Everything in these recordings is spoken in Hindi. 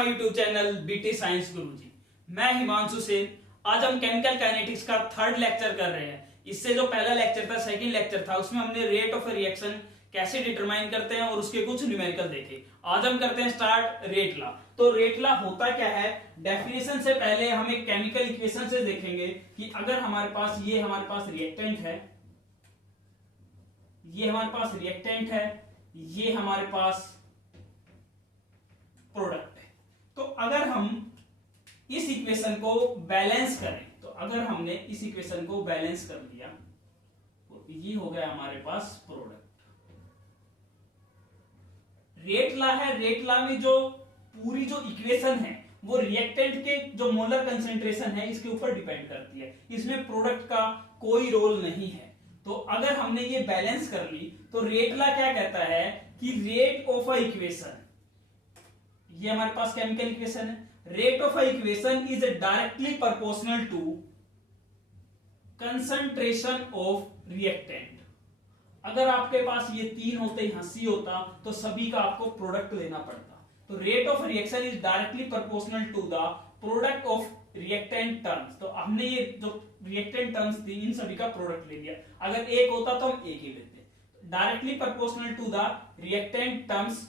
My YouTube channel BT science Guruji. मैं हिमांशु सेन। आज हम केमिकल काइनेटिक्स का थर्ड लेक्चर कर रहे हैं। इससे जो पहला लेक्चर था, सेकंड लेक्चर था, उसमें हमने रेट ऑफ रिएक्शन कैसे डिटरमाइन करते हैं और उसके कुछ न्यूमेरिकल देखे। आज हम करते हैं स्टार्ट रेट लॉ। तो रेट लॉ होता क्या है, डेफिनेशन से पहले हम एक केमिकल इक्वेशन से देखेंगे कि अगर हमारे पास रिएक्टेंट है, ये हमारे पास रिएक्टेंट है, ये हमारे पास प्रोडक्ट है। तो अगर हम इस इक्वेशन को बैलेंस करें, तो अगर हमने इस इक्वेशन को बैलेंस कर लिया तो ये हो गया हमारे पास प्रोडक्ट। रेट लॉ है, रेट लॉ में जो पूरी जो इक्वेशन है वो रिएक्टेंट के जो मोलर कंसेंट्रेशन है इसके ऊपर डिपेंड करती है, इसमें प्रोडक्ट का कोई रोल नहीं है। तो अगर हमने ये बैलेंस कर ली तो रेट लॉ क्या कहता है कि रेट ऑफ अ इक्वेशन, ये हमारे पास केमिकल इक्वेशन है, rate of a equation is directly proportional to concentration of reactant. अगर आपके पास ये तीन होते, यहां सी होता, तो सभी का आपको प्रोडक्ट लेना पड़ता। तो rate of reaction is directly proportional to the product of reactant terms. तो हमने ये जो रिएक्टेंट टर्म्स थी इन सभी का प्रोडक्ट ले लिया। अगर एक होता तो हम एक ही लेते। Directly proportional to the reactant terms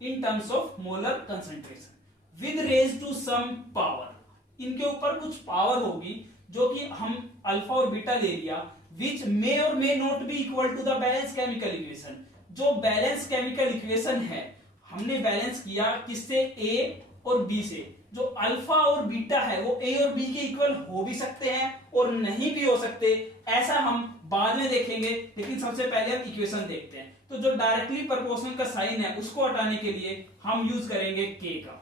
in terms of molar concentration with raise to some power. इनके ऊपर कुछ पावर होगी जो कि हम अल्फा और बीटा ले लिया, which may or may not be equal to the balanced chemical equation। जो बैलेंस केमिकल इक्वेशन है हमने बैलेंस किया किससे, ए और बी से। जो अल्फा और बीटा है वो ए और बी के इक्वल हो भी सकते हैं और नहीं भी हो सकते, ऐसा हम बाद में देखेंगे। लेकिन सबसे पहले हम इक्वेशन देखते हैं। तो जो डायरेक्टली प्रोपोर्शनल का साइन है उसको हटाने के लिए हम यूज करेंगे के का।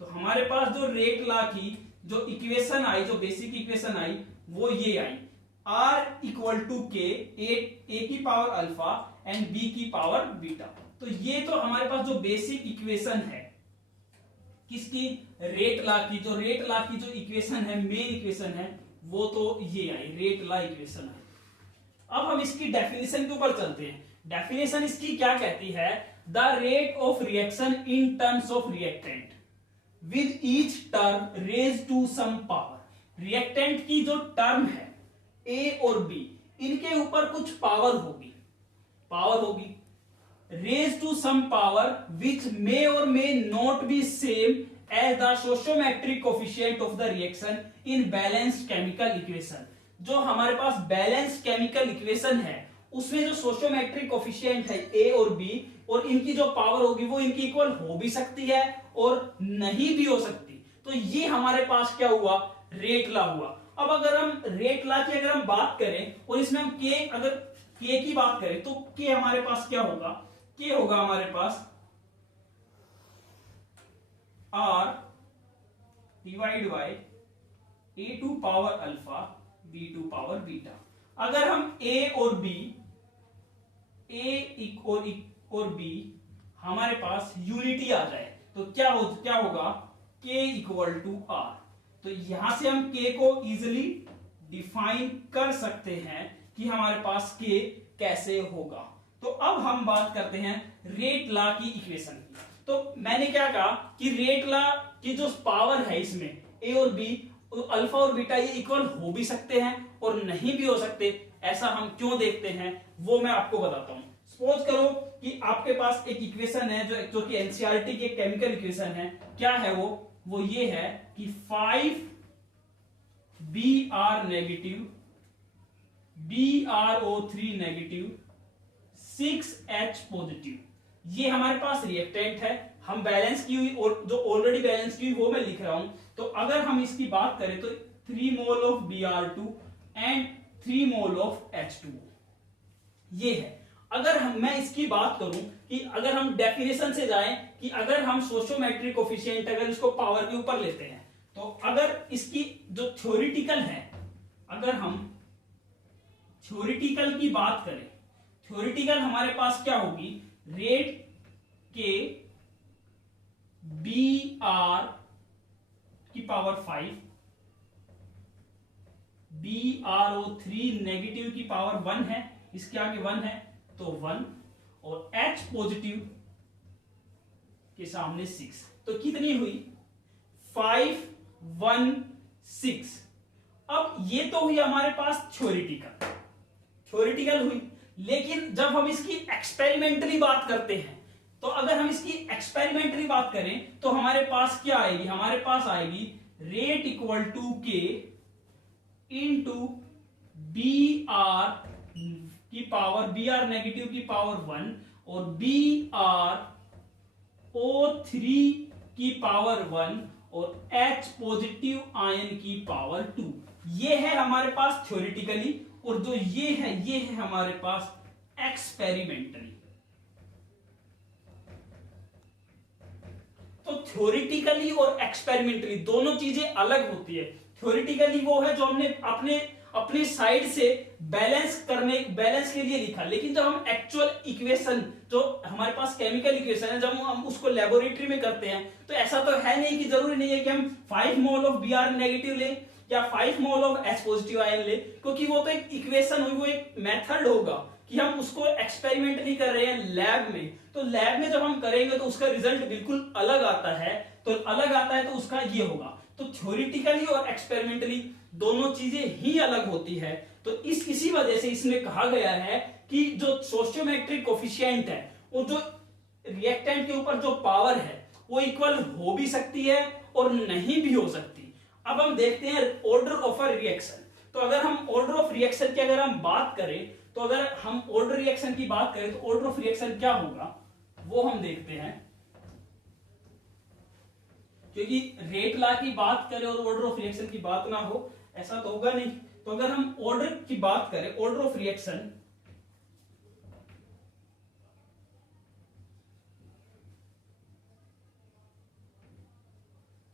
तो हमारे पास जो रेट लॉ की जो इक्वेशन आई, जो बेसिक इक्वेशन आई, वो ये आई, R इक्वल टू के, ए की पावर अल्फा एंड बी की पावर बीटा। तो ये तो हमारे पास जो बेसिक इक्वेशन है किसकी, रेट लॉ की। जो रेट लॉ की जो इक्वेशन है, मेन इक्वेशन है, वो तो ये आई, रेट लॉ इक्वेशन है। अब हम इसकी डेफिनेशन के ऊपर चलते हैं। डेफिनेशन इसकी क्या कहती है, the rate of reaction in terms of reactant with each term raise to some power. Reactant की जो टर्म है ए और बी, इनके ऊपर कुछ पावर होगी raise to some power which may or may not be same as the stoichiometric coefficient of the reaction in balanced chemical equation. जो हमारे पास बैलेंस्ड केमिकल इक्वेशन है उसमें जो सोशियोमेट्रिक कोफिशिएंट है ए और बी, और इनकी जो पावर होगी वो इनकी इक्वल हो भी सकती है और नहीं भी हो सकती। तो ये हमारे पास क्या हुआ, रेट लॉ हुआ। अब अगर हम रेट लॉ की अगर हम बात करें और इसमें हम के, अगर के की बात करें तो के हमारे पास क्या होगा, के होगा हमारे पास R divide by A to power alpha B to power beta. अगर हम ए और बी, ए और बी हमारे पास यूनिटी आ जाए तो क्या होगा, के इक्वल टू आर। तो यहां से हम के को इजिली डिफाइन कर सकते हैं कि हमारे पास के कैसे होगा। तो अब हम बात करते हैं रेट लॉ की इक्वेशन की। तो मैंने क्या कहा कि रेट लॉ की जो पावर है इसमें ए और बी, अल्फा और बीटा, ये इक्वल हो भी सकते हैं और नहीं भी हो सकते। ऐसा हम क्यों देखते हैं वो मैं आपको बताता हूं। सपोज करो कि आपके पास एक इक्वेशन है जो कि एनसीईआरटी की केमिकल इक्वेशन है। क्या है वो ये है कि 5Br negative, BrO3 negative, 6H positive. ये हमारे पास रिएक्टेंट है, हम बैलेंस की हुई और जो ऑलरेडी बैलेंस की हुई वो मैं लिख रहा हूं। तो अगर हम इसकी बात करें तो 3 mole of Br2 and 3 mole of H2 ये है। अगर मैं इसकी बात करूं कि अगर हम डेफिनेशन से जाएं कि अगर हम सोशियोमेट्रिक कोफिशिएंट अगर इसको पावर के ऊपर लेते हैं, तो अगर इसकी जो थ्योरेटिकल है, अगर हम थ्योरेटिकल की बात करें, थ्योरेटिकल हमारे पास क्या होगी, रेट के बी आर की पावर 5, BrO3 नेगेटिव की पावर 1 है, इसके आगे 1 है तो 1, और H पॉजिटिव के सामने 6। तो कितनी हुई, 516। अब ये तो हुई हमारे पास थ्योरिटिकल हुई, लेकिन जब हम इसकी एक्सपेरिमेंटली बात करते हैं, तो अगर हम इसकी एक्सपेरिमेंटली बात करें तो हमारे पास क्या आएगी, हमारे पास आएगी रेट इक्वल टू के इंटू बी आर की पावर, बी आर नेगेटिव की पावर 1 और बी आर O3 की पावर 1 और H पॉजिटिव आयन की पावर 2। ये है हमारे पास थ्योरेटिकली, और जो ये है हमारे पास एक्सपेरिमेंटली। तो थ्योरेटिकली और एक्सपेरिमेंटली दोनों चीजें अलग होती है। थ्योरेटिकली वो है जो हमने अपने साइड से बैलेंस के लिए लिखा, लेकिन जब हम एक्चुअल इक्वेशन, जो हमारे पास केमिकल इक्वेशन है, जब हम उसको लेबोरेटरी में करते हैं, तो ऐसा तो है नहीं कि जरूरी नहीं है कि हम 5 mole of B R negative लें या 5 mole of H positive ion ले, क्योंकि वो तो एक इक्वेशन हुई, वो एक मेथड होगा कि हम उसको एक्सपेरिमेंटली कर रहे हैं लैब में। तो लैब में जब हम करेंगे तो उसका रिजल्ट बिल्कुल अलग आता है, तो उसका ये होगा। तो थ्योरेटिकली और एक्सपेरिमेंटली दोनों चीजें ही अलग होती है। तो इसी वजह से इसमें कहा गया है कि जो सोशियोमेट्रिक कोफिशिएंट है, वो जो रिएक्टेंट के ऊपर जो पावर है वो इक्वल हो भी सकती है और नहीं भी हो सकती। अब हम देखते हैं ऑर्डर ऑफ अ रिएक्शन। तो अगर हम ऑर्डर ऑफ रिएक्शन की अगर हम बात करें, तो अगर हम ऑर्डर रिएक्शन की बात करें तो ऑर्डर ऑफ रिएक्शन क्या होगा वो हम देखते हैं। क्योंकि रेट लॉ की बात करें और ऑर्डर ऑफ रिएक्शन की बात ना हो, ऐसा तो होगा नहीं। तो अगर हम ऑर्डर की बात करें, ऑर्डर ऑफ रिएक्शन,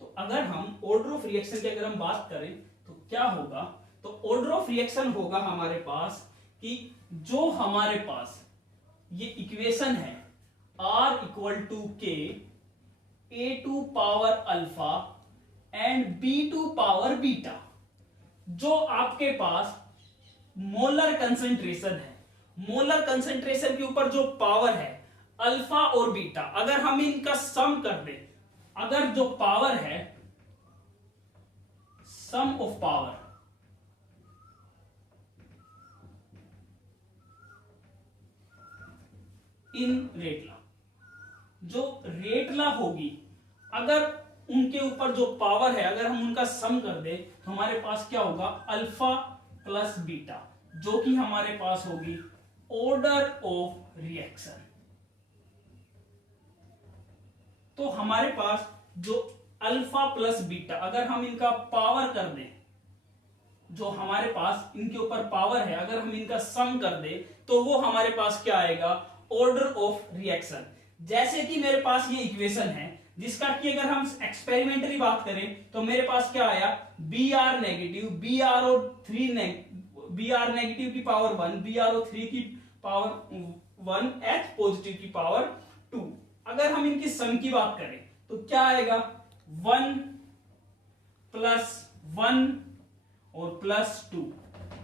तो अगर हम ऑर्डर ऑफ रिएक्शन की अगर हम बात करें तो क्या होगा, तो ऑर्डर ऑफ रिएक्शन होगा हमारे पास कि जो हमारे पास ये इक्वेशन है R इक्वल टू के A2 power alpha and B2 power beta, जो आपके पास मोलर कंसंट्रेशन है, मोलर कंसंट्रेशन के ऊपर जो पावर है अल्फा और बीटा, अगर हम इनका सम कर दें, अगर जो पावर है sum of power in rate law, जो रेट लॉ होगी, अगर उनके ऊपर जो पावर है अगर हम उनका सम कर दे तो हमारे पास क्या होगा, अल्फा प्लस बीटा, जो कि हमारे पास होगी ऑर्डर ऑफ रिएक्शन। तो हमारे पास जो अल्फा प्लस बीटा, अगर हम इनका पावर कर दें, जो हमारे पास इनके ऊपर पावर है अगर हम इनका सम कर दे तो वो हमारे पास क्या आएगा, ऑर्डर ऑफ रिएक्शन। जैसे कि मेरे पास ये इक्वेशन है जिसका कि अगर हम एक्सपेरिमेंटली बात करें तो मेरे पास क्या आया, B R negative, B R O 3 B R negative की पावर 1, बी आर ओ 3 की पावर 1, एच पॉजिटिव की पावर 2। अगर हम इनकी सम की बात करें तो क्या आएगा, 1 प्लस 1 और प्लस 2।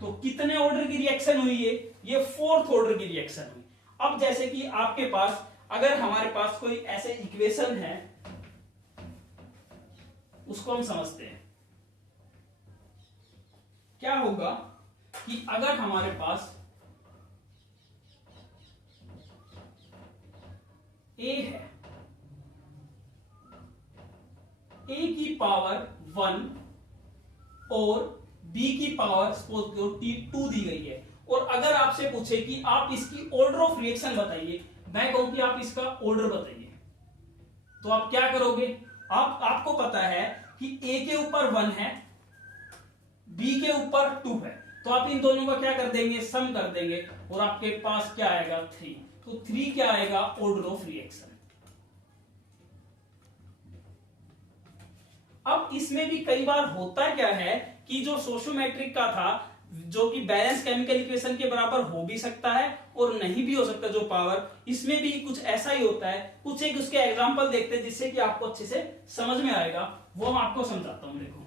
तो कितने ऑर्डर की रिएक्शन हुई है, ये 4th ऑर्डर की रिएक्शन हुई। अब जैसे कि आपके पास अगर हमारे पास कोई ऐसे इक्वेशन है, उसको हम समझते हैं। क्या होगा कि अगर हमारे पास A है, A की पावर 1 और B की पावर सपोज करो 2 दी गई है, और अगर आपसे पूछे कि आप इसकी ऑर्डर ऑफ रिएक्शन बताइए, मैं कहूं कि आप इसका ऑर्डर बताइए, तो आप क्या करोगे, आपको पता है कि A के ऊपर 1 है, B के ऊपर 2 है, तो आप इन दोनों का क्या कर देंगे, सम कर देंगे, और आपके पास क्या आएगा, 3। तो 3 क्या आएगा, ऑर्डर ऑफ रिएक्शन। अब इसमें भी कई बार होता क्या है कि जो सोशियोमेट्रिक का था, जो कि बैलेंस केमिकल इक्वेशन के बराबर हो भी सकता है और नहीं भी हो सकता जो पावर, इसमें भी कुछ ऐसा ही होता है। कुछ एक उसके एग्जांपल देखते हैं जिससे कि आपको अच्छे से समझ में आएगा, वो मैं आपको समझाता हूं। देखो,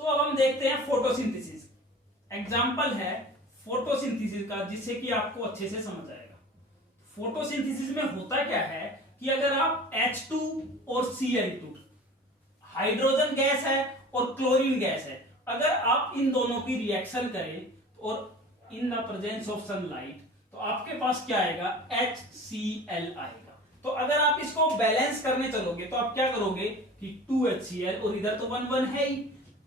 तो अब हम देखते हैं फोटोसिंथेसिस। एग्जांपल है फोटोसिंथेसिस का, जिससे कि आपको अच्छे से समझ आएगा। फोटोसिंथेसिस में होता क्या है कि अगर आप H2 और Cl2 हाइड्रोजन गैस है और क्लोरीन गैस है, अगर आप इन दोनों की रिएक्शन करें और in the presence of sunlight तो आपके पास क्या आएगा, HCl आएगा। तो अगर आप इसको बैलेंस करने चलोगे तो आप क्या करोगे कि 2HCl और इधर तो 1 1 है ही।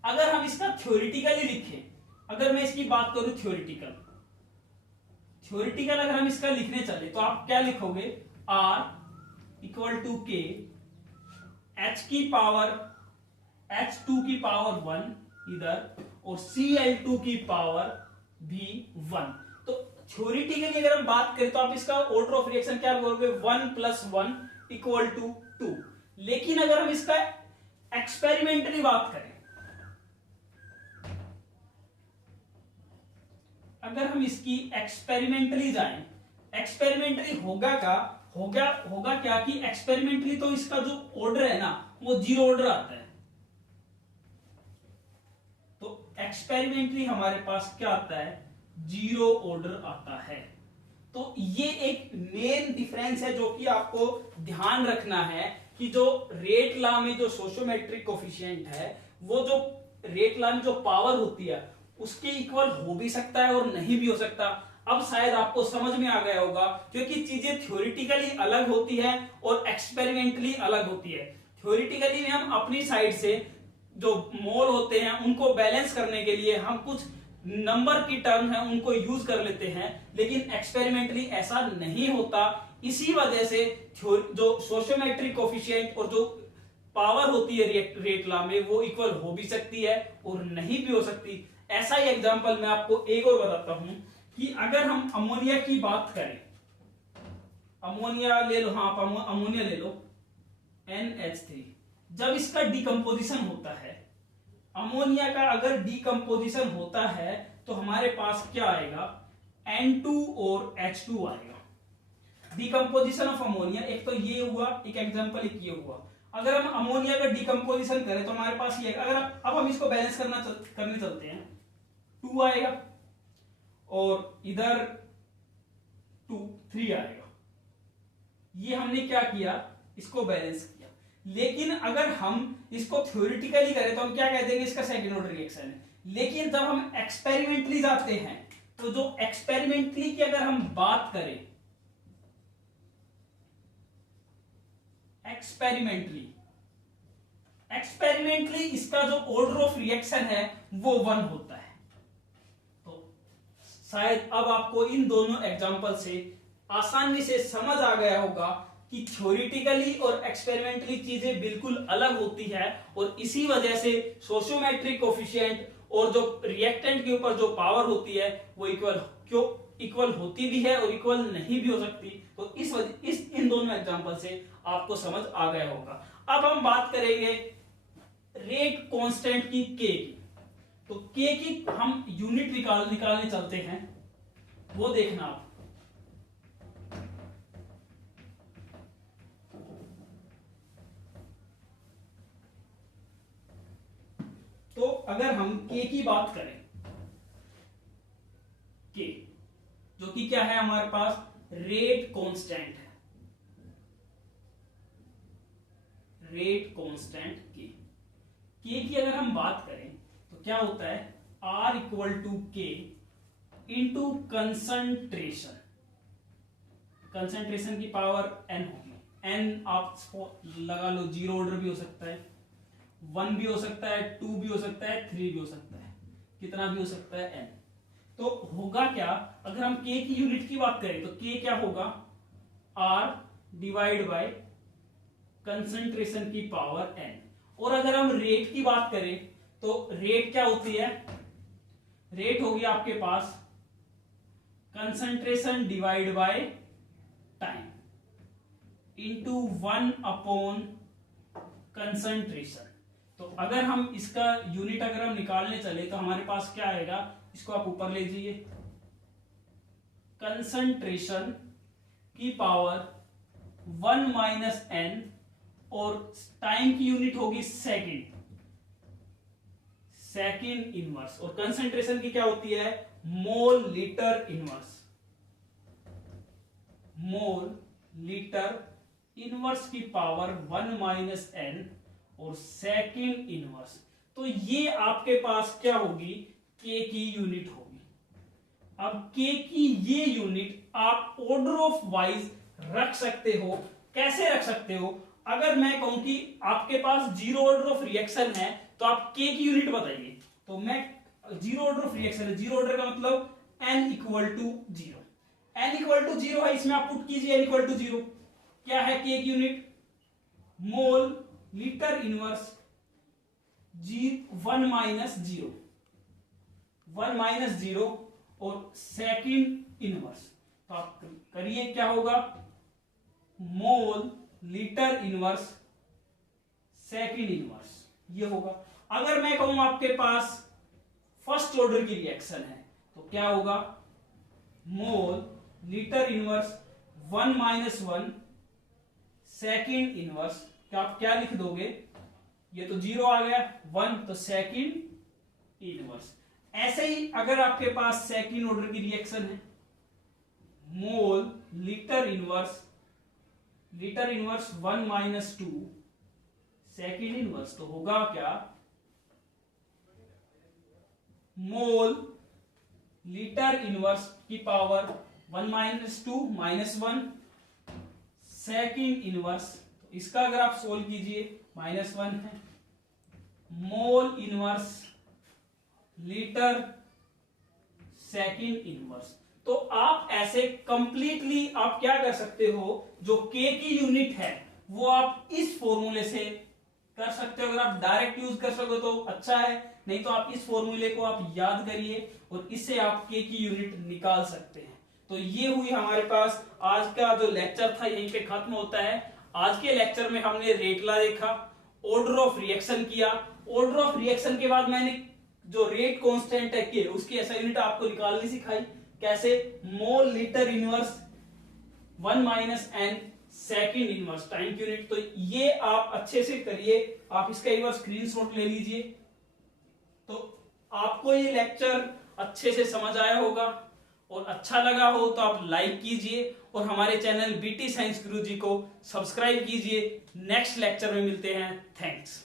अगर हम इसका थ्योरेटिकली लिखें, अगर मैं इसकी बात करूं थ्योरेटिकल अगर हम इसका लिखने चले तो आप क्या लिखोगे, R equal to K H2 की पावर 1 इधर और Cl2 की पावर भी 1। तो थ्योरेटिकली अगर हम बात करें तो आप इसका ऑर्डर ऑफ रिएक्शन क्या बोलोगे, 1 + 1 इक्वल टू 2। लेकिन अगर हम इसका एक्सपेरिमेंटली बात करें, अगर हम इसकी एक्सपेरिमेंटली जाएं, एक्सपेरिमेंटली होगा क्या कि एक्सपेरिमेंटली तो इसका जो ऑर्डर है ना वो 0 ऑर्डर आता है। तो एक्सपेरिमेंटली हमारे पास क्या आता है, 0 ऑर्डर आता है। तो ये एक मेन डिफरेंस है जो कि आपको ध्यान रखना है कि जो रेट लॉ में जो सोशियोमेट्रिक कोफिशिएंट है, वो जो रेट लॉ में जो पावर होती है उसके इक्वल हो भी सकता है और नहीं भी हो सकता। अब शायद आपको समझ में आ गया होगा, क्योंकि चीजें थ्योरेटिकली अलग होती है और एक्सपेरिमेंटली अलग होती है। थ्योरेटिकली में हम अपनी साइड से जो मोल होते हैं उनको बैलेंस करने के लिए हम कुछ नंबर की टर्म है उनको यूज कर लेते हैं, लेकिन एक्सपेरिमेंटली ऐसा नहीं होता। इसी वजह से जो सोशियोमेट्रिक कोफिशिएंट और जो पावर होती है रेट लॉ में वो इक्वल हो भी सकती है और नहीं भी हो सकती। ऐसा ही एग्जांपल मैं आपको एक और बताता हूं कि अगर हम अमोनिया की बात करें, अमोनिया ले लो, हाँ आप अमोनिया ले लो NH3, जब इसका डिकम्पोजिशन होता है, अमोनिया का अगर डिकम्पोजिशन होता है तो हमारे पास क्या आएगा, N2 और H2 आएगा। डिकम्पोजिशन ऑफ अमोनिया, एक तो ये हुआ एक एग्जांपल, एक ये हुआ। अगर हम अमोनिया का डिकम्पोजिशन करें तो हमारे पास ये, अगर अब हम इसको बैलेंस करने चलते हैं, 2 आएगा और इधर 2 3 आएगा। ये हमने क्या किया, इसको बैलेंस किया। लेकिन अगर हम इसको थ्योरेटिकली करें तो हम क्या कह देंगे, इसका सेकंड ऑर्डर रिएक्शन है। लेकिन जब हम एक्सपेरिमेंटली जाते हैं तो जो एक्सपेरिमेंटली की अगर हम बात करें, एक्सपेरिमेंटली इसका जो ऑर्डर ऑफ रिएक्शन है वो 1 होता है। तो शायद अब आपको इन दोनों एग्जांपल से आसानी से समझ आ गया होगा कि थ्योरेटिकली और एक्सपेरिमेंटली चीजें बिल्कुल अलग होती है, और इसी वजह से सोशियोमेट्रिक कोफिशिएंट और जो रिएक्टेंट के ऊपर जो पावर होती है वो इक्वल होती भी है और इक्वल नहीं भी हो सकती। तो इस इन दोनों एग्जांपल से आपको समझ आ गया होगा। अब हम बात करेंगे रेट कांस्टेंट की K की। तो K की हम यूनिट निकालने चलते हैं, वो देखना आप। तो अगर हम K की बात करें, K जो कि क्या है हमारे पास, रेट कांस्टेंट है, रेट कांस्टेंट K की अगर हम बात करें तो क्या होता है, R equal to K into concentration. Concentration की पावर N होगी, N आप लगा लो, 0 ऑर्डर भी हो सकता है, 1 भी हो सकता है, 2 भी हो सकता है, 3 भी हो सकता है, कितना भी हो सकता है N। तो होगा क्या, अगर हम K की यूनिट की बात करें तो K क्या होगा, R डिवाइड बाय कंसंट्रेशन की पावर N। और अगर हम रेट की बात करें तो रेट क्या होती है, रेट होगी आपके पास concentration divide by time into 1 upon concentration. तो अगर हम इसका यूनिट अगर हम निकालने चले तो हमारे पास क्या आएगा, इसको आप ऊपर ले जाइए, कंसंट्रेशन की पावर 1 माइनस N, और टाइम की यूनिट होगी सेकंड इनवर्स, और कंसंट्रेशन की क्या होती है, मोल लीटर इनवर्स। मोल लीटर इनवर्स की पावर 1 माइनस एन और सेकंड इनवर्स। तो ये आपके पास क्या होगी, के की यूनिट होगी। अब के की ये यूनिट आप ऑर्डर ऑफ वाइज रख सकते हो। कैसे रख सकते हो, अगर मैं कहूं कि आपके पास जीरो ऑर्डर ऑफ रिएक्शन है तो आप के की यूनिट बताइए। तो मैं जीरो ऑर्डर ऑफ रिएक्शन है, जीरो ऑर्डर का मतलब n equal to zero, n equal to zero है, इसमें आप पुट कीजिए n इक्वल टू जीरो। क्या है के की यूनिट, मोल लीटर इनवर्स जी 1 माइनस जीरो, 1 माइनस जीरो और सेकंड इनवर्स। तो आप करिए क्या होगा, मोल लीटर इनवर्स सेकंड इनवर्स, ये होगा। अगर मैं कहूं आपके पास फर्स्ट ऑर्डर की रिएक्शन है तो क्या होगा, मोल liter inverse 1 minus 1 second inverse. तो आप क्या लिख दोगे, ये तो जीरो आ गया, 1 तो सेकंड इनवर्स। ऐसे ही अगर आपके पास सेकंड ऑर्डर की रिएक्शन है, मोल liter inverse 1 minus 2 second inverse, तो होगा क्या, मोल लीटर इनवर्स की power 1 minus 2 minus 1 second inverse. इसका अगर आप सोल्व कीजिए -1 है, mole inverse litre second inverse. तो आप ऐसे कंप्लीटली आप क्या कर सकते हो, जो के की यूनिट है वो आप इस फॉर्मूले से कर सकते हो। अगर आप डायरेक्ट यूज कर सको तो अच्छा है, नहीं तो आप इस फॉर्मूले को आप याद करिए और इससे आप के की यूनिट निकाल सकते हैं। तो ये हुई हमारे पास आज का जो लेक्चर था, यहीं पे खत्म होता है। आज के लेक्चर में हमने रेट लॉ देखा, ऑर्डर ऑफ रिएक्शन किया। ऑर्डर ऑफ रिएक्शन के बाद मैंने जो रेट कांस्टेंट है के, उसकी ऐसा यूनिट आपको निकालनी सिखाई। कैसे, mole liter inverse 1 minus N second inverse time unit. तो ये आप अच्छे से करिए, आप इसका एक बार स्क्रीनशॉट ले लीजिए। तो आपको ये लेक्चर अच्छे से समझ आया होगा, और अच्छा लगा हो तो आप लाइक कीजिए और हमारे चैनल बीटी साइंस गुरुजी को सब्सक्राइब कीजिए। नेक्स्ट लेक्चर में मिलते हैं। थैंक्स।